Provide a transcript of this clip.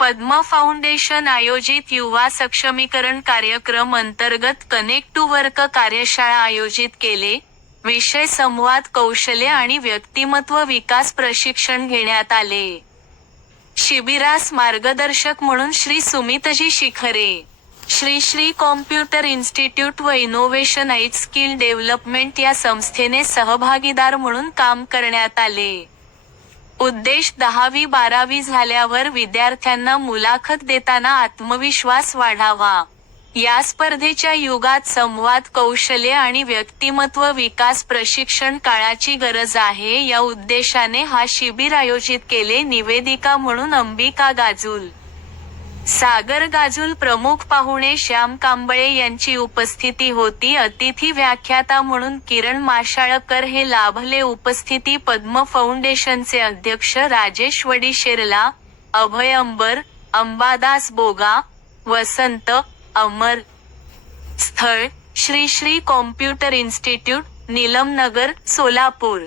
पद्म foundation आयोजित युवा सक्षमीकरण कार्यक्रम अंतर्गत कनेक्ट टू वर्क कार्यशाळा आयोजित केले. विषय संवाद कौशल्य आणि व्यक्तिमत्व विकास प्रशिक्षण घेण्यात आले. शिबिरास मार्गदर्शक म्हणून श्री सुमितजी शिखरे श्री श्री कॉम्प्युटर इन्स्टिट्यूट व इनोव्हेशन ऐट स्किल डेव्हलपमेंट या संस्थेने सहभागीदार म्हणून काम करण्यात आले. उद्देश दहावी बारावी झाल्यावर विद्यार्थ्यांना मुलाखत देताना आत्मविश्वास वाढावा. या स्पर्धेच्या युगात संवाद कौशल्य आणि व्यक्तिमत्व विकास प्रशिक्षण काळाची गरज आहे. या उद्देशाने हा शिबिर आयोजित केले. निवेदिका म्हणून अंबिका गाजूल. सागर गाजूल प्रमुख पाहुणे श्याम कांबळे यांची उपस्थिती होती. अतिथी व्याख्याता म्हणून किरण माशाळकर हे लाभले. उपस्थिती पद्म फाउंडेशनचे अध्यक्ष राजेश वडीशेरला अभय अंबर अंबादास बोगा वसंत अमर स्थळ श्री श्री कॉम्प्युटर इन्स्टिट्यूट नीलमनगर सोलापूर.